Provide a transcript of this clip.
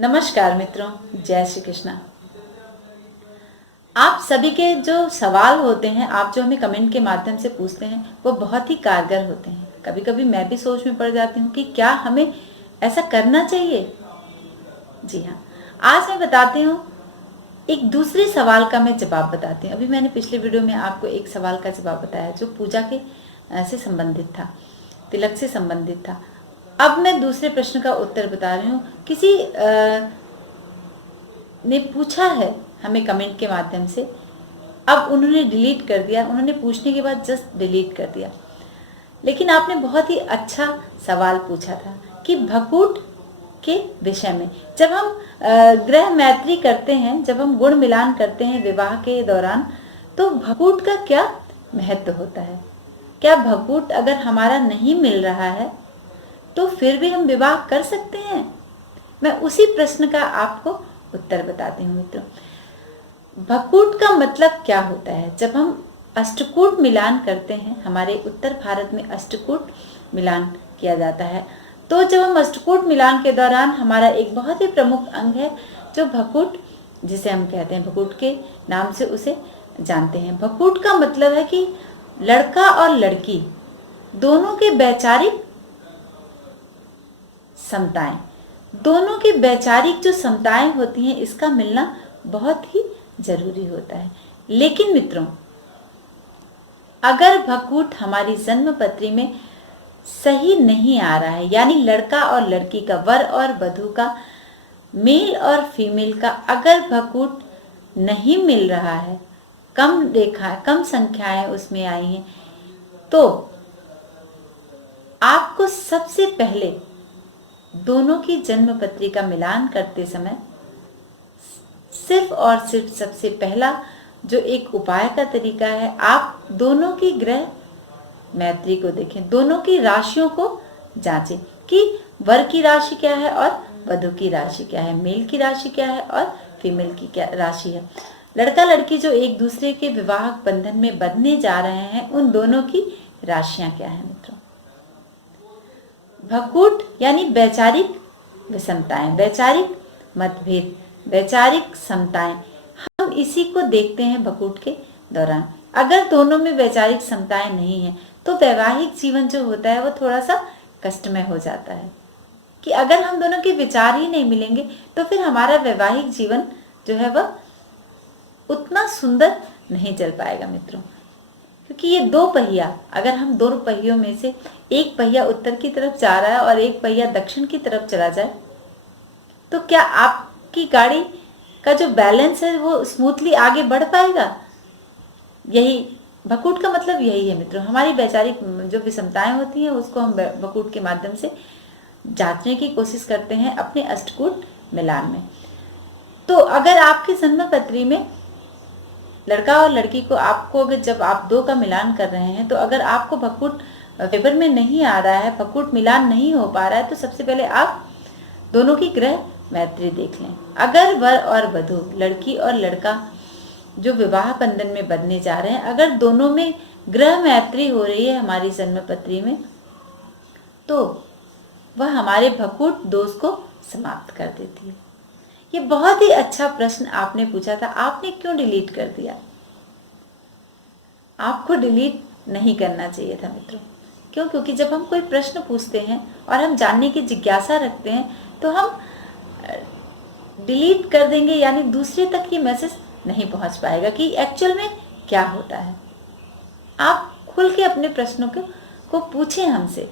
नमस्कार मित्रों, जय श्री कृष्णा। आप सभी के जो सवाल होते हैं, आप जो हमें कमेंट के माध्यम से पूछते हैं, वो बहुत ही कारगर होते हैं। कभी कभी मैं भी सोच में पड़ जाती हूँ कि क्या हमें ऐसा करना चाहिए। जी हाँ, आज मैं बताती हूँ, एक दूसरे सवाल का मैं जवाब बताती हूँ। अभी मैंने पिछले वीडियो में आपको एक सवाल का जवाब बताया जो पूजा के से संबंधित था, तिलक से संबंधित था। अब मैं दूसरे प्रश्न का उत्तर बता रही हूँ। किसी ने पूछा है हमें कमेंट के माध्यम से, अब उन्होंने डिलीट कर दिया। उन्होंने पूछने के बाद जस्ट डिलीट कर दिया। लेकिन आपने बहुत ही अच्छा सवाल पूछा था कि भकूट के विषय में। जब हम ग्रह मैत्री करते हैं, जब हम गुण मिलान करते हैं विवाह के दौरान, तो भकूट का क्या महत्व होता है। क्या भकूट अगर हमारा नहीं मिल रहा है तो फिर भी हम विवाह कर सकते हैं? मैं उसी प्रश्न का आपको उत्तर बताती हूँ मित्रों। भकूट का मतलब क्या होता है? जब हम अष्टकूट मिलान करते हैं, हमारे उत्तर भारत में अष्टकूट मिलान किया जाता है, तो जब हम अष्टकूट मिलान के दौरान हमारा एक बहुत ही प्रमुख अंग है जो भकूट, जिसे हम कहते हैं भकूट के नाम से उसे जानते हैं। भकूट का मतलब है कि लड़का और लड़की दोनों के वैचारिक समताएं, दोनों की वैचारिक जो समताएं होती हैं, इसका मिलना बहुत ही जरूरी होता है। लेकिन मित्रों, अगर भकूट हमारी जन्म पत्री में सही नहीं आ रहा है, यानी लड़का और लड़की का, वर और वधू का, मेल और फीमेल का अगर भकूट नहीं मिल रहा है, कम रेखा, कम संख्याएं उसमें आई हैं, तो आपको सबसे पहले दोनों की जन्म पत्री का मिलान करते समय सिर्फ और सिर्फ सबसे पहला जो एक उपाय का तरीका है, आप दोनों की ग्रह मैत्री को देखें, दोनों की राशियों को जांचें कि वर की राशि क्या है और वधू की राशि क्या है, मेल की राशि क्या है और फीमेल की क्या राशि है। लड़का लड़की जो एक दूसरे के विवाह बंधन में बंधने जा रहे हैं, उन दोनों की राशियां क्या है मित्रों। भकूट यानी वैचारिक विषमताएं, वैचारिक मतभेद, वैचारिक समताएं, हम इसी को देखते हैं भकूट के दौरान। अगर दोनों में वैचारिक समताएं नहीं है तो वैवाहिक जीवन जो होता है वो थोड़ा सा कष्टमय हो जाता है। कि अगर हम दोनों के विचार ही नहीं मिलेंगे तो फिर हमारा वैवाहिक जीवन जो है वह उतना सुंदर नहीं चल पाएगा मित्रों। क्योंकि ये दो पहिया, अगर हम दो पहियों में से एक पहिया उत्तर की तरफ जा रहा है और एक पहिया दक्षिण की तरफ चला जाए, तो क्या आपकी गाड़ी का जो बैलेंस है वो स्मूथली आगे बढ़ पाएगा? यही भकूट का मतलब यही है मित्रों। हमारी वैचारिक जो विषमताएं होती हैं उसको हम भकूट के माध्यम से जांचने की कोशिश करते हैं अपने अष्टकूट मिलान में। तो अगर आपकी जन्म पत्री में लड़का और लड़की को, आपको अगर जब आप दो का मिलान कर रहे हैं, तो अगर आपको भकूट फेवर में नहीं आ रहा है, भकूट मिलान नहीं हो पा रहा है, तो सबसे पहले आप दोनों की ग्रह मैत्री देख लें। अगर वर और वधू, लड़की और लड़का जो विवाह बंधन में बंधने जा रहे हैं, अगर दोनों में ग्रह मैत्री हो रही है हमारी जन्म पत्री में, तो वह हमारे भकूट दोष को समाप्त कर देती है। ये बहुत ही अच्छा प्रश्न आपने पूछा था। आपने क्यों डिलीट कर दिया? आपको डिलीट नहीं करना चाहिए था मित्रों। क्यों? क्योंकि जब हम कोई प्रश्न पूछते हैं और हम जानने की जिज्ञासा रखते हैं, तो हम डिलीट कर देंगे, यानी दूसरे तक ये मैसेज नहीं पहुंच पाएगा कि एक्चुअल में क्या होता है। आप खुल के अपने प्रश्नों को पूछें हमसे।